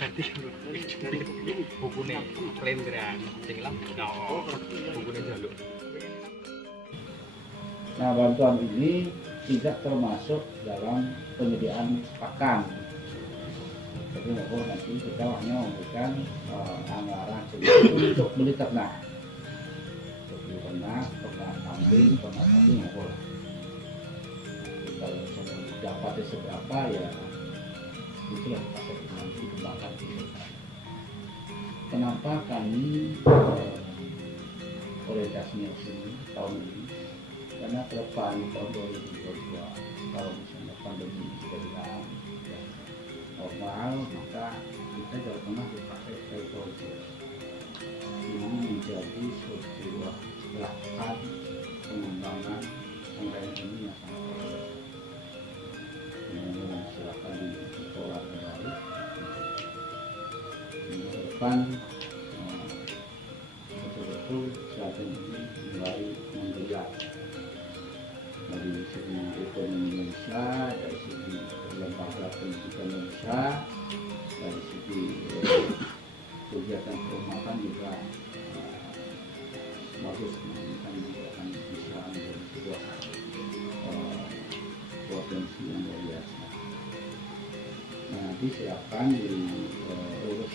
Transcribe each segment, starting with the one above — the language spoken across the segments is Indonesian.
tadi bukunya Lendran sing lah bukunya jaluk. Nah, bantuan ini tidak termasuk dalam penyediaan pakan. Jadi nanti kita hanya memberikan anggaran sedikit untuk beli ternak, ternak kambing, ternak sapi ngobrol. Kalau dapatnya seberapa ya itulah pakai nanti dikembangkan. Kenapa kami orientasinya sini tahun ini? Karena ke depan tahun 2022 kalau misalnya pandemi sudah hilang ya, normal, maka kita Jawa Tengah dipakai agriculture. Ini menjadi sebuah lahan pengembangan pengerahan ini yang sangat baik. Yang silakan dikelola dengan baik. Ke depan betul-betul silakan ini mulai menggeliat dari segi ekonomi Indonesia, dari segi lembaga pendidikan Indonesia, dari segi kegiatan keumatan juga bagus, ini akan bisa menjadi sebuah potensi yang luar biasa. Nah, nanti silakan diurus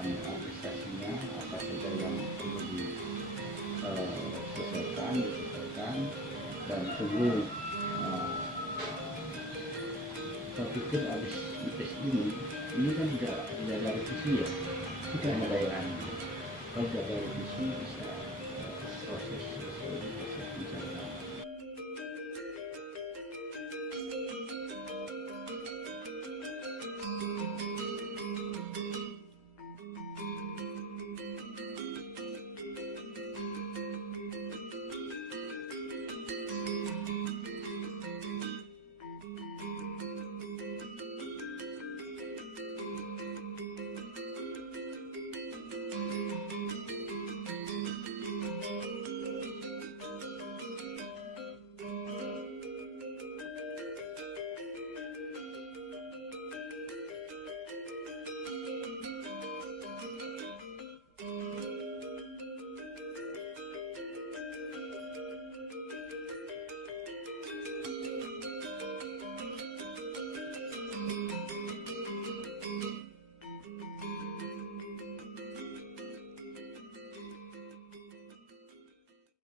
administrasinya, apa saja yang perlu diselesaikan, dan tunggu. Saya pikir habis tes ini kan tidak ada revisi ya, tidak ada daerahnya. Kalau tidak ada revisi bisa proses